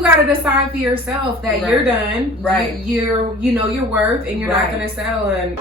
You gotta decide for yourself that you're done. Right. You know your worth, and you're not gonna settle. And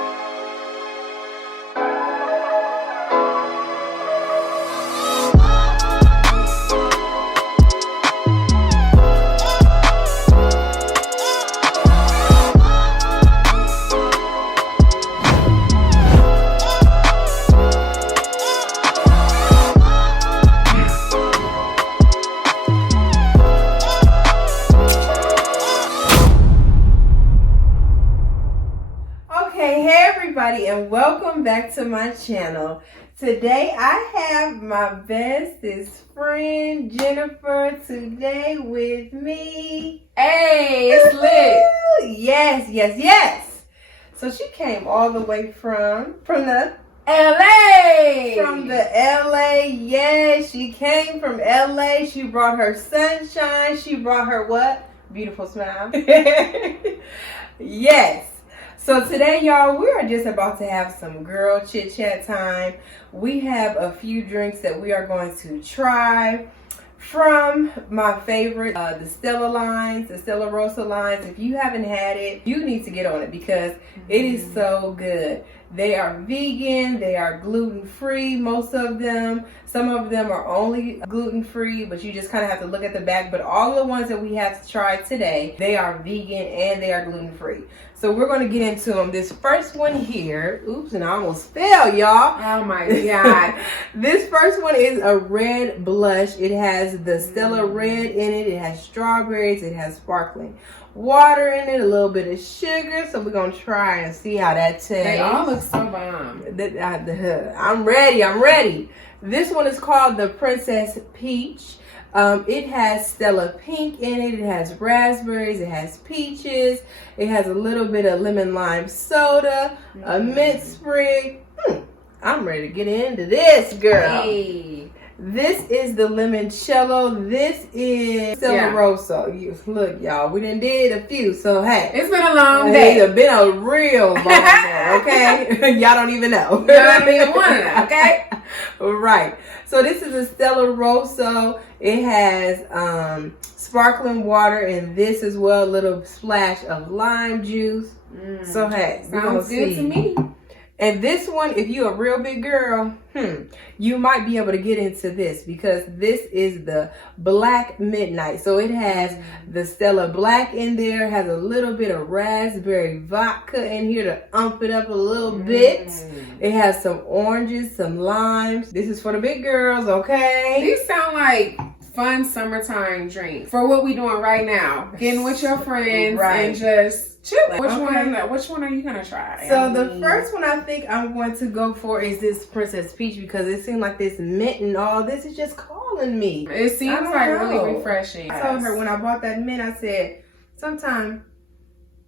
and welcome back to my channel. Today I have my bestest friend Jennifer today with me. hey, it's lit. Yes. So she came all the way from the LA. From the LA. Yes, she came from LA. She brought her sunshine. She brought her what? Beautiful smile. Yes. So today, y'all, we are just about to have some girl chit chat time. We have a few drinks that we are going to try from my favorite, the Stella lines, the Stella Rosa lines. If you haven't had it, you need to get on it because it is so good. They are vegan, they are gluten-free, most of them. Some of them are only gluten-free, but you just kind of have to look at the back. But all the ones that we have to try today, they are vegan and they are gluten-free. So we're going to get into them. This first one here, oops, and I almost fell, y'all. Oh my God. This first one is a red blush. It has the Stella Red in it. It has strawberries. It has sparkling water in it, a little bit of sugar. So we're going to try and see how that tastes. They all look so bomb. I'm ready. This one is called the Princess Peach. It has Stella Pink in it. It has raspberries. It has peaches. It has a little bit of lemon lime soda, a mint sprig. I'm ready to get into this, girl. Hey. This is the limoncello. This is Stella Rosa. Look, y'all, we done did a few, so hey. It's been a long day. It's been a real long day, okay? Y'all don't even know. Y'all don't even want to know, okay? Right. So this is a Stella Rosa. It has sparkling water in this as well, a little splash of lime juice. So hey, sounds good to me. And this one, if you're a real big girl, you might be able to get into this because this is the Black Midnight. So it has the Stella Black in there, has a little bit of Raspberry Vodka in here to ump it up a little bit. It has some oranges, some limes. This is for the big girls, okay? These sound like fun summertime drinks for what we doing right now. Getting with your friends and just chill. Which one are you gonna try? So the first one I think I'm going to go for is this Princess Peach because it seemed like this mint and all this is just calling me. It seems like really refreshing. I told her when I bought that mint, I said, sometimes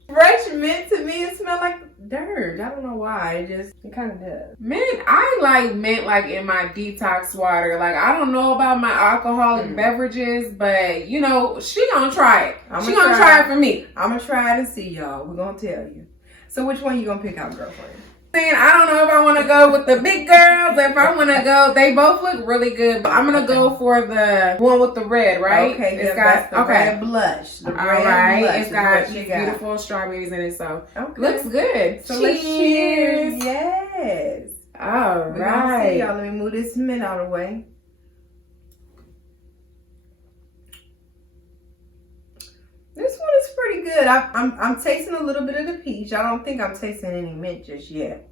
fresh mint to me it smells like dirt. I don't know why. It kind of does. Mint, I like mint like in my detox water. Like I don't know about my alcoholic beverages, but you know, she gonna try it. She gonna try it for me. I'm gonna try it and see, y'all. We're gonna tell you. So which one you gonna pick out, girlfriend? I don't know if I want to go with the big girls or if I want to go. They both look really good, but I'm gonna go for the one with the red, right? Okay, it's got the red blush. The red blush. It's got these beautiful strawberries in it, so looks good. So let's cheers. Yes. All right, y'all. Let me move this mint out of the way. This one is pretty good. I'm tasting a little bit of the peach. I don't think I'm tasting any mint just yet.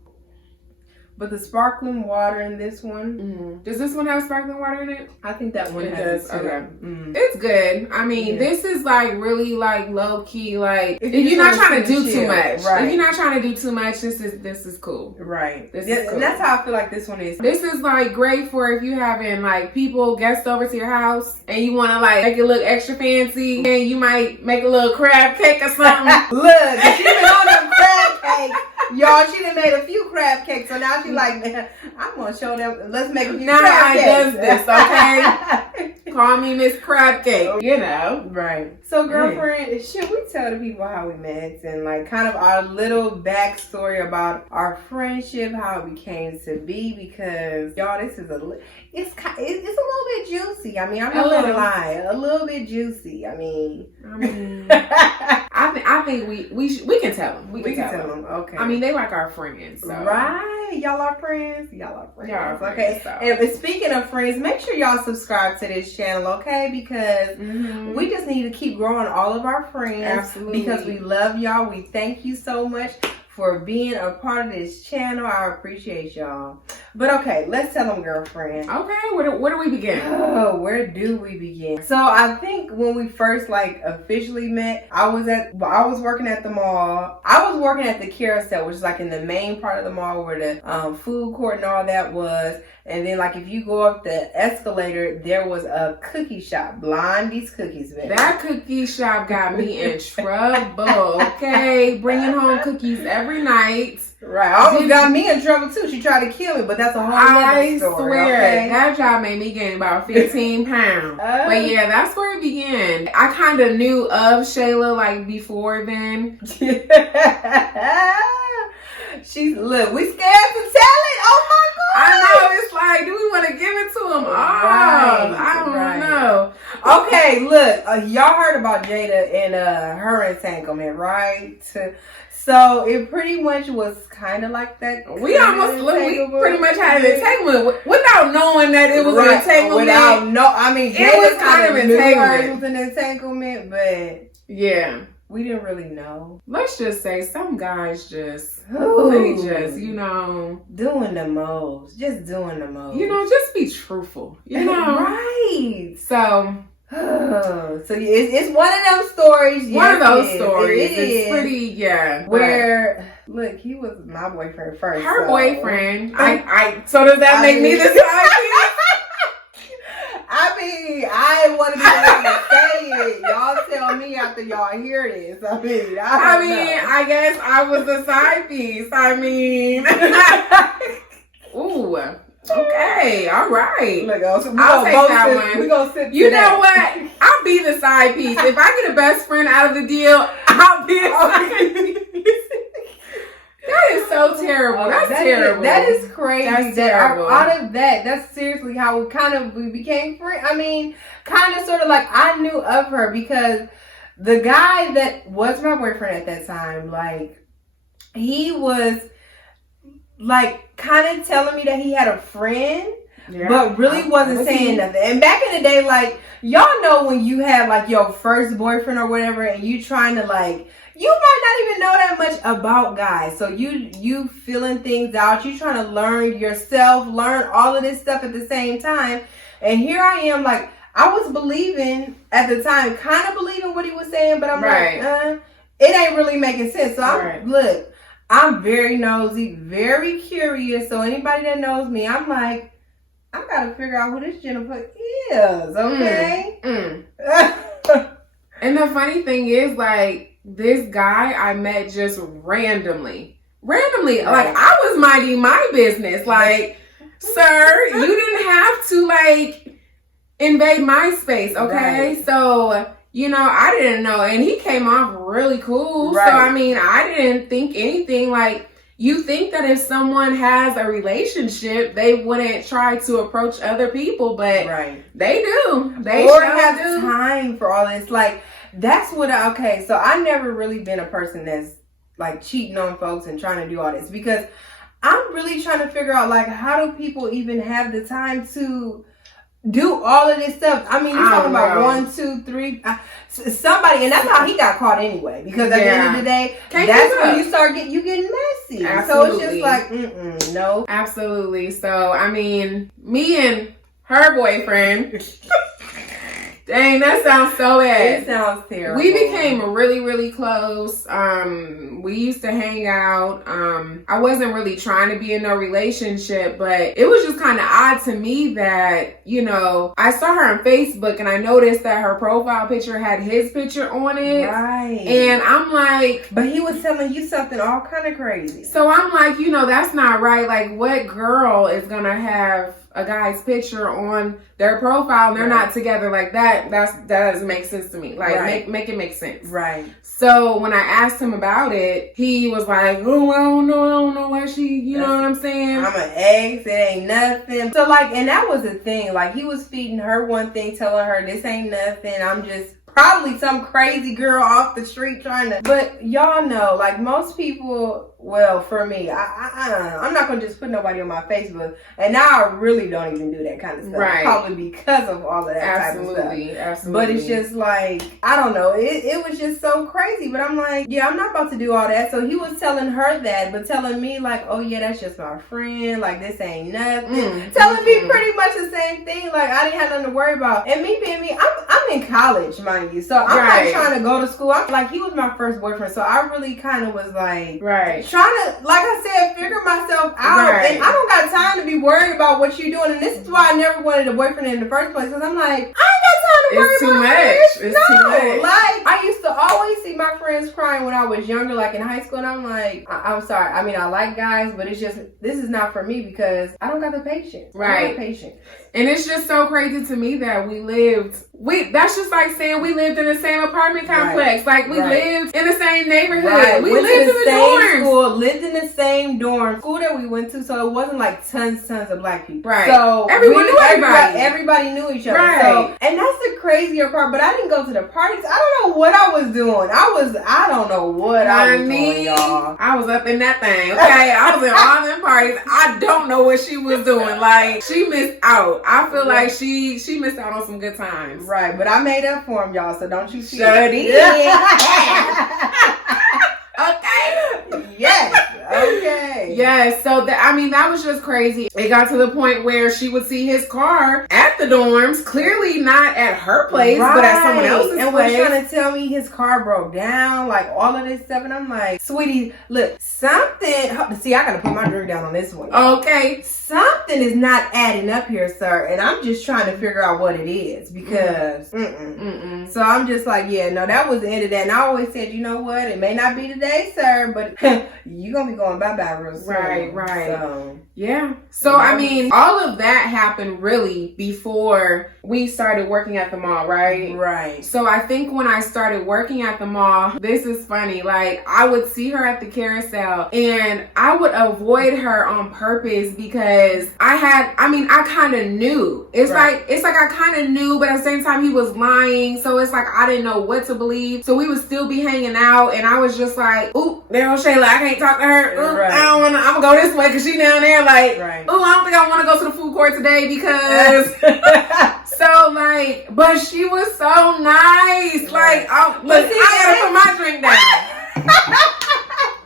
But the sparkling water in this one. Does this one have sparkling water in it? I think that one has it too. Okay. It's good. I mean, this is like really like low key. Like if you're not trying to do too much. Right. If you're not trying to do too much, this is cool. Right. This is cool. And that's how I feel like this one is. This is like great for if you having like people guests over to your house and you want to like make it look extra fancy and you might make a little crab cake or something. Look, if you been on them crab cake. Y'all, she done made a few crab cakes, so now she's like, man, I'm gonna show them. Let's make a few crab cakes. Now I does this, okay? Call me Miss Crab Cake, you know. Right. So, girlfriend, should we tell the people how we met and like kind of our little backstory about our friendship, how it became to be? Because y'all, this is it's a little bit juicy. I mean, I'm not gonna lie, a little bit juicy. I mean, I think we can tell them. We can tell them. Okay. I mean, they like our friends. So. Right. Y'all are friends. Y'all are friends. Y'all are friends, okay. So. And speaking of friends, make sure y'all subscribe to this channel, okay? Because we just need to keep growing all of our friends. Absolutely. Because we love y'all. We thank you so much for being a part of this channel. I appreciate y'all. But okay, let's tell them, girlfriend. Okay, where do we begin? Oh, where do we begin? So I think when we first like officially met, I was working at the mall. I was working at the carousel, which is like in the main part of the mall where the food court and all that was. And then like if you go up the escalator, there was a cookie shop, Blondie's Cookies, baby. That cookie shop got me in trouble. Okay, bringing home cookies every night. Right, almost got me in trouble too. She tried to kill me, but that's a whole other story. I swear, okay? That job made me gain about 15 pounds. But yeah, that's where it began. I kind of knew of Shayla like before then. Look, we scared to tell it. Oh my God. I know, it's like, do we want to give it to him? I don't know. Okay, look, y'all heard about Jada and her entanglement, right? So it pretty much was kind of like that. We pretty much had an entanglement without knowing that it was an entanglement. It was kind of entanglement. It was an entanglement, but yeah, we didn't really know. Let's just say some guys just you know, doing the most, just doing the most. You know, just be truthful. You know, right? So. So it's one of those stories. One of those stories. It's pretty, yeah. Where look, he was my boyfriend first. Her boyfriend. So does that make me the side piece? I mean, I want to be able to say it. Y'all tell me after y'all hear this. I mean, I guess I was the side piece. I mean, ooh. Okay, all right. Look, I'll take that one. We're going to sit You know what? I'll be the side piece. If I get a best friend out of the deal, I'll be a side piece. That is so terrible. That's terrible. That is crazy. That's terrible. Out of that, that's seriously how we became friends. I mean, kind of sort of like I knew of her because the guy that was my boyfriend at that time, like, he was like kind of telling me that he had a friend, but really wasn't saying nothing. And back in the day, like, y'all know when you had like your first boyfriend or whatever and you trying to like, you might not even know that much about guys. So you feeling things out, you trying to learn yourself, learn all of this stuff at the same time. And here I am, like, I was believing at the time, kind of believing what he was saying, but I'm like, it ain't really making sense. So I'm very nosy, very curious. So anybody that knows me, I'm like, I gotta figure out who this Jennifer is, okay? And the funny thing is, like, this guy I met just randomly. Like, I was minding my business. Like, sir, you didn't have to, like, invade my space, okay? Right. So, you know, I didn't know. And he came off really cool. Right. So, I mean, I didn't think anything. Like, you think that if someone has a relationship, they wouldn't try to approach other people. But they do. They have time for all this. Like, that's what so I never really been a person that's, like, cheating on folks and trying to do all this. Because I'm really trying to figure out, like, how do people even have the time to do all of this stuff? I mean, you're talking about 1, 2, 3, somebody, and that's how he got caught anyway. Because at the end of the day, that's when you start getting messy. Absolutely. So it's just like, no. Absolutely. So I mean, me and her boyfriend, Dang, that sounds so bad. It sounds terrible. We became really, really close. We used to hang out. I wasn't really trying to be in no relationship, but it was just kind of odd to me that, you know, I saw her on Facebook and I noticed that her profile picture had his picture on it. Right. And I'm like... But he was telling you something all kind of crazy. So I'm like, you know, that's not right. Like, what girl is going to have a guy's picture on their profile and they're not together like that? That doesn't make sense to me. Like, make it make sense. Right. So when I asked him about it, he was like, oh, I don't know why she, you know what I'm saying? I'm an ex, it ain't nothing. So like, and that was the thing. Like, he was feeding her one thing, telling her this ain't nothing. I'm just probably some crazy girl off the street trying to, but y'all know, like most people, well, for me, I'm not gonna just put nobody on my Facebook, and now I really don't even do that kind of stuff, right? Probably because of all of that absolutely, type of stuff. Absolutely. But it's just like, I don't know, it was just so crazy. But I'm like, yeah, I'm not about to do all that. So he was telling her that, but telling me like, oh yeah, that's just my friend. Like this ain't nothing. Telling me pretty much the same thing. Like I didn't have nothing to worry about. And me being me, I'm in college, mind you. So I'm not trying to go to school. I'm like, he was my first boyfriend, so I really kind of was like, trying to, like I said, figure myself out. And I don't got time to be worried about what you're doing. And this is why I never wanted a boyfriend in the first place, because I'm like, I ain't got time to worry about this. It's too much. Like I used to always see my friends crying when I was younger, like in high school, and I'm like, I'm sorry. I mean, I like guys, but it's just, this is not for me because I don't got the patience. I don't have patience. And it's just so crazy to me that that's just like saying we lived in the same apartment complex. Like we lived in the same neighborhood. We lived in the same school, lived in the same dorm. School that we went to, so it wasn't like tons of black people. Right. So everyone knew everybody. Everybody knew each other. Right. So, and that's the crazier part. But I didn't go to the parties. I don't know what I was doing. I don't know what I was doing, y'all. I was up in that thing. Okay. I was in all them parties. I don't know what she was doing. Like she missed out. I feel like she missed out on some good times. Right, but I made up for him, y'all, so don't you see it? Okay. Yes. Okay. Yes. So that was just crazy. It got to the point where she would see his car at the dorms, clearly not at her place, but at someone else's place. And was trying to tell me his car broke down, like all of this stuff. And I'm like, sweetie, look, something. See, I gotta put my drink down on this one. Okay. Something is not adding up here, sir. And I'm just trying to figure out what it is because, So I'm just like, yeah, no, that was the end of that. And I always said, you know what? It may not be today, sir, but you're going to be going bye-bye real soon. Right. So, yeah. So, I mean, all of that happened really before we started working at the mall, right? Right. So I think when I started working at the mall, this is funny. Like, I would see her at the carousel and I would avoid her on purpose because I kind of knew. It's like I kind of knew, but at the same time he was lying. So it's like I didn't know what to believe. So we would still be hanging out and I was just like, ooh, there goes Shayla. I can't talk to her. Ooh, I don't want to, I'm going to go this way because she down there like, ooh, I don't think I want to go to the food court today because... So like, but she was so nice. Like, look, I gotta put my drink down.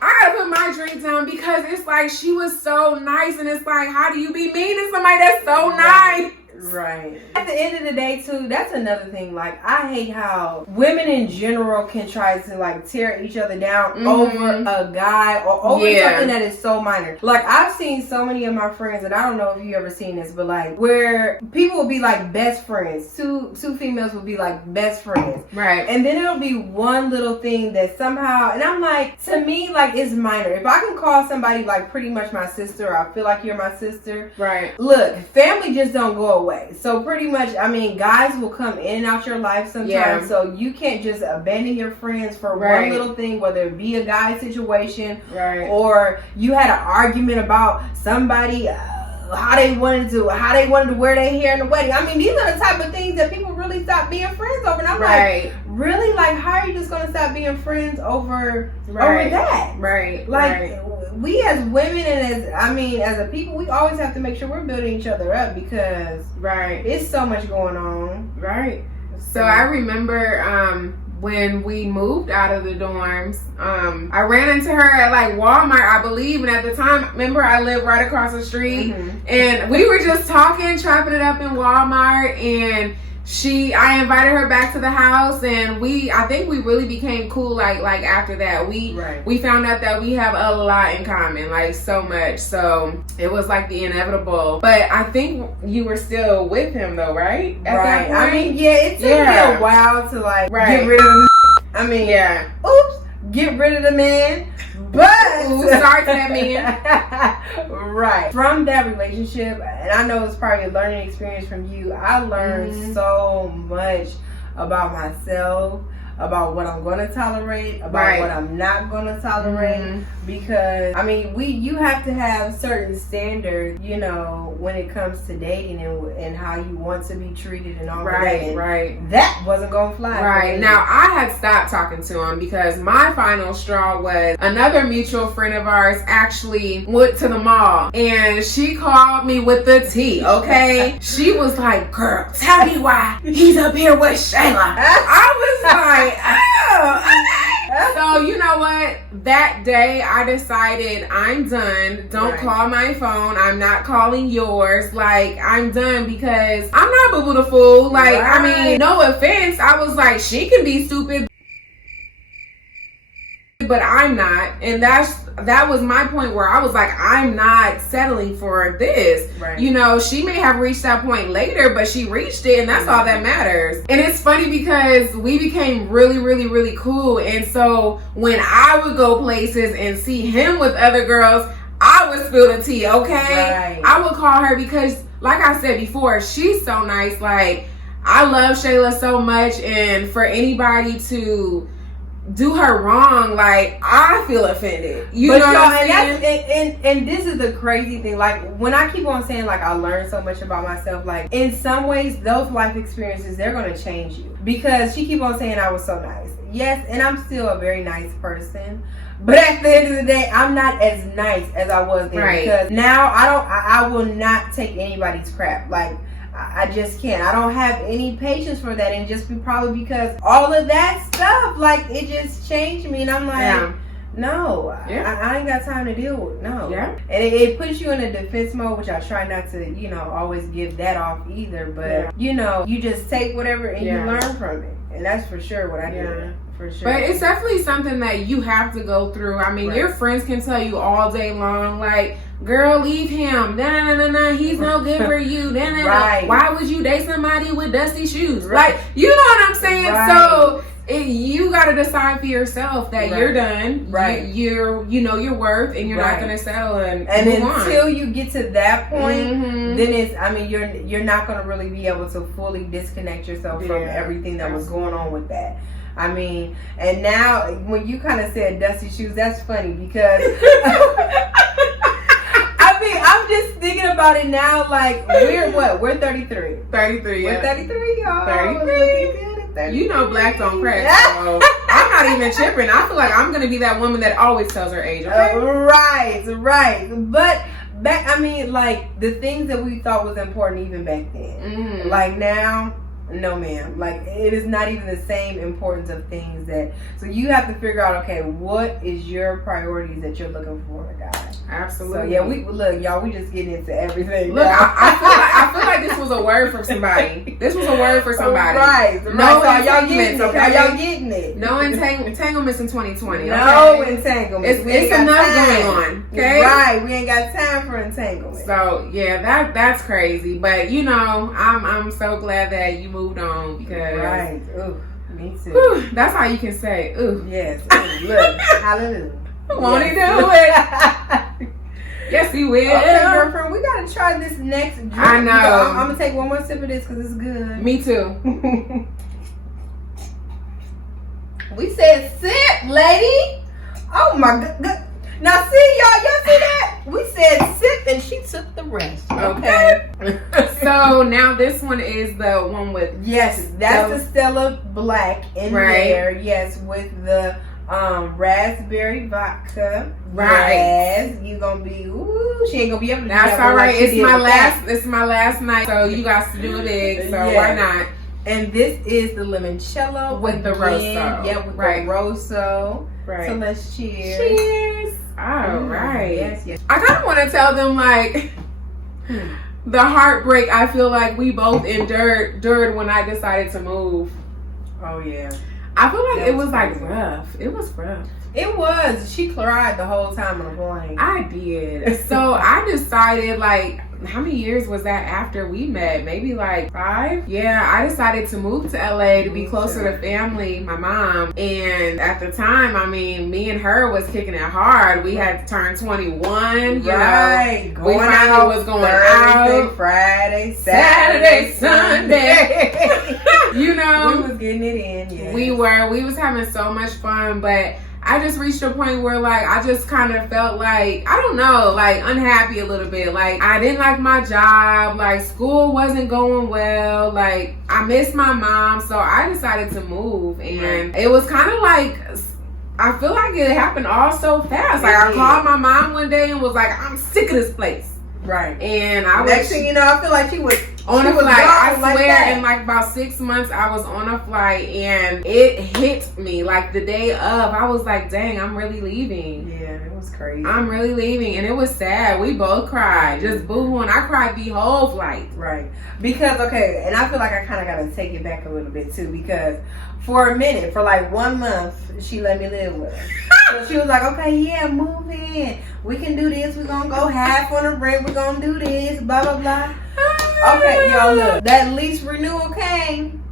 I gotta put my drink down because it's like she was so nice, and it's like, how do you be mean to somebody that's so nice? Right. At the end of the day, too, that's another thing. Like, I hate how women in general can try to, like, tear each other down over a guy or over something that is so minor. Like, I've seen so many of my friends, and I don't know if you ever seen this, but, like, where people will be, like, best friends. Two females will be, like, best friends. Right. And then it'll be one little thing that somehow, and I'm like, to me, like, it's minor. If I can call somebody, like, pretty much my sister, or I feel like you're my sister. Right. Look, family just don't go away. So pretty much, I mean, guys will come in and out your life sometimes. Yeah. So you can't just abandon your friends for one little thing, whether it be a guy situation or you had an argument about somebody, how they wanted to wear their hair in the wedding. I mean, these are the type of things that people really stop being friends over. And I'm like, really? Like, how are you just going to stop being friends over that? Right. Like, we as women and as a people, we always have to make sure we're building each other up because it's so much going on. Right. So I remember when we moved out of the dorms, I ran into her at like Walmart, I believe. And at the time, remember, I lived right across the street and we were just talking, chopping it up in Walmart. And I invited her back to the house, and I think we really became cool. Like after that, we found out that we have a lot in common, like so much. So it was like the inevitable. But I think you were still with him though, right? At that point? I mean, yeah, it took me a while to like get rid of the. I mean, oops, get rid of the man. But ooh, sorry to that man. Right. From that relationship, and I know it's probably a learning experience from you, I learned so much about myself, about what I'm going to tolerate, about what I'm not going to tolerate. Because I mean, you have to have certain standards, you know, when it comes to dating and how you want to be treated and all that. And that wasn't going to fly. Right. Now, I had stopped talking to him because my final straw was another mutual friend of ours actually went to the mall, and she called me with the tea, okay? She was like, girl, tell me why he's up here with Shayla. I was like, oh. So you know what? That day I decided I'm done. Don't call my phone. I'm not calling yours. Like, I'm done because I'm not Boo Boo the Fool. Like, I mean, no offense. I was like, she can be stupid, but I'm not. And that was my point where I was like, I'm not settling for this. You know, she may have reached that point later, but she reached it, and that's all that matters. And it's funny because we became really, really, really cool. And so when I would go places and see him with other girls, I would spill the tea, okay? I would call her because, like I said before, she's so nice. Like, I love Shayla so much, and for anybody to do her wrong, like, I feel offended. You know what I'm saying? And this is the crazy thing. Like, when I keep on saying, like, I learned so much about myself, like, in some ways, those life experiences, they're going to change you. Because she keep on saying I was so nice. Yes, and I'm still a very nice person. But at the end of the day, I'm not as nice as I was then. Because now I will not take anybody's crap. Like, I just can't. I don't have any patience for that, and just probably because all of that stuff, like, it just changed me, and I'm like, no, I ain't got time to deal with and it puts you in a defense mode, which I try not to, you know, always give that off either. But you know, you just take whatever and you learn from it, and that's for sure what I did. For sure. But it's definitely something that you have to go through. I mean, your friends can tell you all day long, like, girl, leave him. Nah, he's no good for you. Why would you date somebody with dusty shoes? Like, you know what I'm saying? So you got to decide for yourself that you're done. You know your worth, and you're not going to settle and move until on. you get to that point, then it's, I mean, you're not going to really be able to fully disconnect yourself from everything that was going on with that. I mean, and now when you kind of said dusty shoes, that's funny because I mean, I'm just thinking about it now. Like, we're 33. 33, We're 33, y'all. 33. You know, black don't crack. So I'm not even tripping. I feel like I'm gonna be that woman that always tells her age. Okay? Right. But back, I mean, like, the things that we thought was important even back then, like now. No, ma'am. Like, it is not even the same importance of things that. So you have to figure out, okay, what is your priorities that you're looking for in a guy? Absolutely. So we just getting into everything. Look, I feel like this was a word for somebody. This was a word for somebody. Right. No so entanglements. Okay, are y'all getting it? No entanglements in 2020. No entanglements. It's enough going on. Okay. Right. We ain't got time for entanglements. So yeah, that's crazy. But you know, I'm so glad that you moved on because Ooh, me too. Whew, that's how you can say ooh. Yes. Ooh, look. Hallelujah. Won't he do it? Yes, he will. Okay, girlfriend, we gotta try this next drink. I know. I'm gonna take one more sip of this because it's good. Me too. We said sip, lady. Oh my god. Now see y'all see that? We said sip and she took the rest. Okay. So now this one is the one with that's the Stella Black in there. Yes, with the raspberry vodka. Yes, you gonna be she ain't gonna be able to do that. That's all right. It's my last night, so you got to do it big. So why not? And this is the limoncello with the Rosso. Yeah, with the Rosso. Right. So let's cheers. Cheers. All right. Yes. I kind of want to tell them, like, the heartbreak I feel like we both endured when I decided to move. Oh yeah. I feel like That it was was like crazy. rough. It was rough. It was. She cried the whole time on the plane. I did. So I decided, like, how many years was that after we met? Maybe like 5? Yeah, I decided to move to LA to be closer to family, my mom. And at the time, I mean, me and her was kicking it hard. We had turned 21, you right. know. Going We finally out was going Thursday, out. Friday, Saturday, Sunday. You know. We was getting it in, yeah. We was having so much fun, but I just reached a point where, like, I just kind of felt like, I don't know, like, unhappy a little bit. Like, I didn't like my job. Like, school wasn't going well. Like, I missed my mom. So I decided to move. And it was kind of like, I feel like it happened all so fast. Like, I called my mom one day and was like, I'm sick of this place. Right. And I Next thing you know, I feel like she was on a flight. I like swear, that. in like about 6 months, I was on a flight and it hit me like the day of. I was like, dang, I'm really leaving. Yeah, it was crazy. I'm really leaving. And it was sad. We both cried. Just boo-hooing. I cried the whole flight. Right. Because, okay, and I feel like I kind of got to take it back a little bit too, because for a minute, for like 1 month, she let me live with her. So she was like, okay, yeah, move in. We can do this. We're going to go half on the rent. We're going to do this, blah, blah, blah. Okay, y'all, look. That lease renewal came.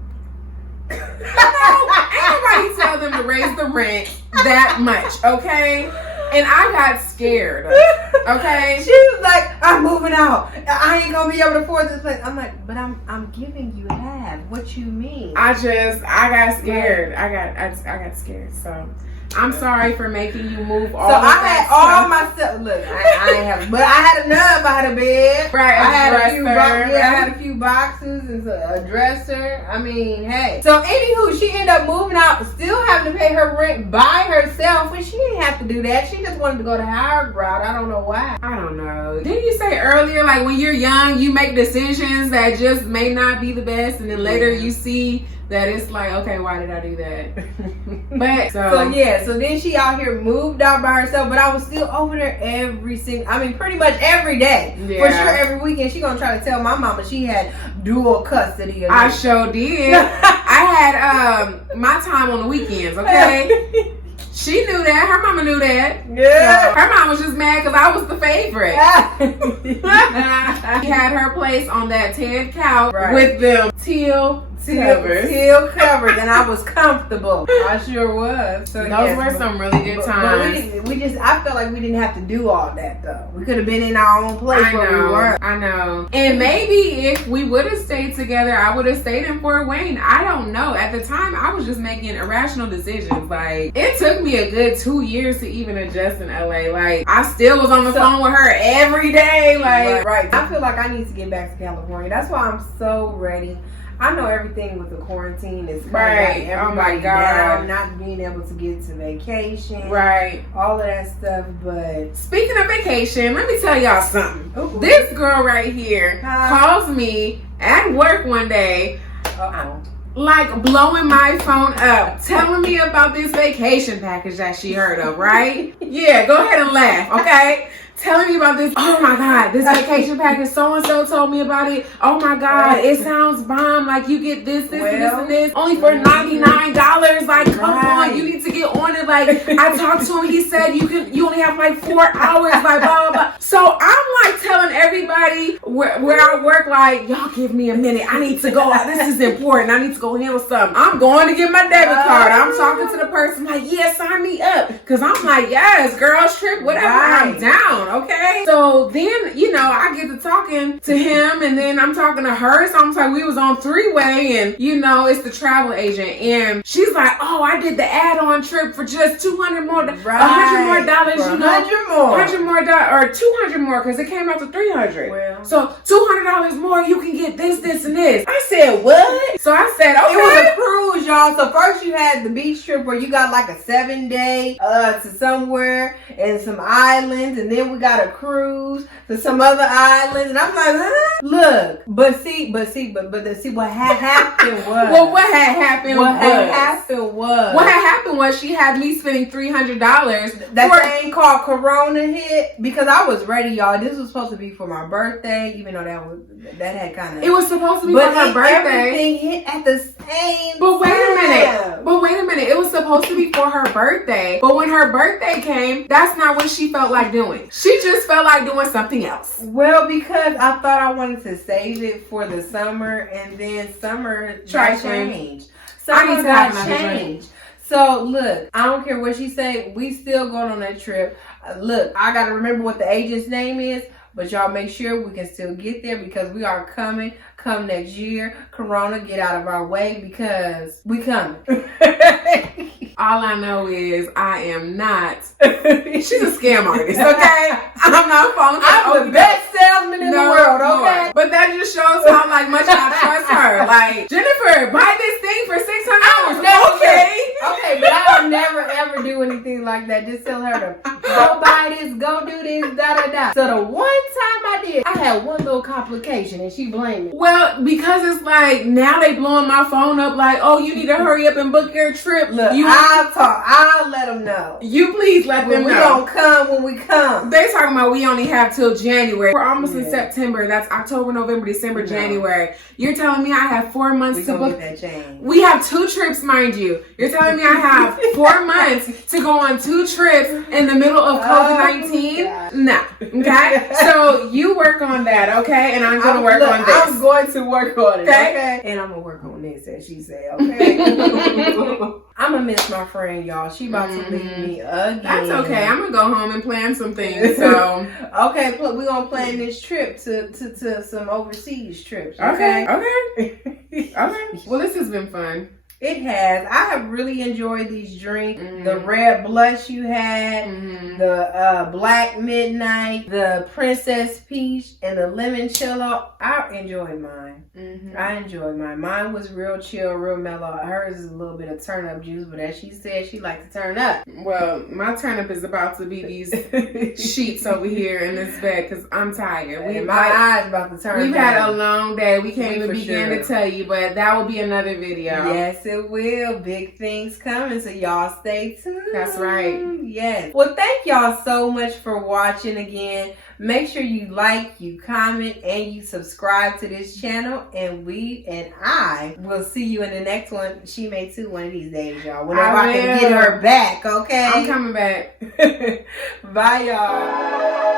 Ain't nobody tell them to raise the rent that much, okay? And I got scared, okay? She was like, I'm moving out. I ain't gonna be able to afford this place. I'm like, but I'm giving you half. What you mean? I got scared. I got scared. So I'm sorry for making you move all. So of I that had all stuff. my stuff. Look, I ain't have, but I had enough. I had a bed. Right, I had a few. dresser, I right? had a few boxes and a dresser. I mean, hey. So anywho, she ended up moving out, still having to pay her rent by herself, and she didn't have to do that. She just wanted to go the higher route. I don't know why. I don't know. Didn't you say earlier, like when you're young, you make decisions that just may not be the best, and then later you see that it's like, okay, why did I do that? But so then she out here moved out by herself, but I was still over there pretty much every day. Yeah. For sure, every weekend she gonna try to tell my mama she had dual custody of me. I sure did. I had my time on the weekends, okay? She knew that. Her mama knew that. Yeah. Her mom was just mad because I was the favorite. She had her place on that tan couch with them teal covers, and I was comfortable. I sure was. So those were some really good times. But I felt like we didn't have to do all that though. We could have been in our own place where we were. I know. And maybe if we would have stayed together, I would have stayed in Fort Wayne. I don't know. At the time, I was just making irrational decisions. Like, it took me a good 2 years to even adjust in LA. Like, I still was on the phone with her every day. Like, right. I feel like I need to get back to California. That's why I'm so ready. I know everything with the quarantine is right. Oh my God. Down, not being able to get to vacation. Right. All of that stuff. But speaking of vacation, let me tell y'all something. Ooh. This girl right here calls me at work one day. Like blowing my phone up, telling me about this vacation package that she heard of, right? Yeah, go ahead and laugh, okay? Telling me about this. Oh my God, this vacation package. So and so told me about it. Oh my God, it sounds bomb. Like you get this, and this, only for $99. Like, come on, you need to get on it. Like, I talked to him. He said you only have like 4 hours. Like, blah blah blah. So I'm like telling everybody where I work, like, y'all give me a minute. I need to go. This is important. I need to go handle something. I'm going to get my debit card. I'm talking to the person like, yeah, sign me up. Cause I'm like, yes, girls trip, whatever. I'm down. Okay, so then I get to talking to him, and then I'm talking to her. So I'm like, we was on 3-way, and it's the travel agent, and she's like, oh, I did the add-on trip for just $200 more, $100 more, $100 more, or $200 more, because it came out to $300. Well, so $200 more, you can get this, and this. I said, what? So I said, okay. It was a cruise, y'all. So first you had the beach trip where you got like a 7-day to somewhere and some islands, and then we got a cruise to some other islands, and I'm like, huh? Look, but see what had happened was. Well, what had happened was she had me spending $300. That thing called Corona hit, because I was ready, y'all. This was supposed to be for my birthday, even though that had kind of. It was supposed to be for her birthday. Everything hit at the same But wait time. a minute. It was supposed to be for her birthday. But when her birthday came, that's not what she felt like doing. She just felt like doing something else. Well, because I thought I wanted to save it for the summer, and then summer changed. Summer got changed. So look, I don't care what she say. We still going on that trip. Look, I got to remember what the agent's name is. But y'all make sure we can still get there because we are coming. Come next year. Corona, get out of our way because we coming. All I know is I am not. She's a scam artist, okay? I'm not falling. I'm the best salesman in the world, okay? But that just shows how much I trust her. Like, Jennifer, buy this thing for $600. Okay, but I'll never ever do anything like that. Just tell her to go buy this, go do this, da da da. So the one time I did, I had one little complication and she blamed me. Well, because it's like now they blowing my phone up like, oh, you need to hurry up and book your trip. Look, I'll talk. I'll let them know. You please let them know. We gonna come when we come. They talking about we only have till January. We're almost in September. That's October, November, December, January. You're telling me I have 4 months to book. Get that change. We have 2 trips, mind you. You're telling me I have 4 months to go on 2 trips in the middle of COVID-19? No. Okay? So you work on that, okay? And I'm going to work on this. I'm going to work on it, okay? And I'm going to work on this, as she said, okay? I'm going to miss my friend, y'all. She about to leave me again. That's okay. I'm going to go home and plan some things, so. Okay, we're going to plan this trip to some overseas trips, okay? Okay. Well, this has been fun. It has. I have really enjoyed these drinks. The red blush you had, the black midnight, the princess peach, and the limoncello. I enjoyed mine. I enjoyed mine. Mine was real chill, real mellow. Hers is a little bit of turn up juice, but as she said, she likes to turn up. Well, my turn up is about to be these sheets over here in this bed because I'm tired. My eyes about to turn. We've had a long day. We can't even begin to tell you, but that will be another video. Yes, it will. Big things coming, so y'all stay tuned. That's right. Yes. Well, thank y'all so much for watching again. Make sure you like, you comment, and you subscribe to this channel. And I will see you in the next one. She may too one of these days, y'all. Whenever I can get her back, okay? I'm coming back. Bye, y'all.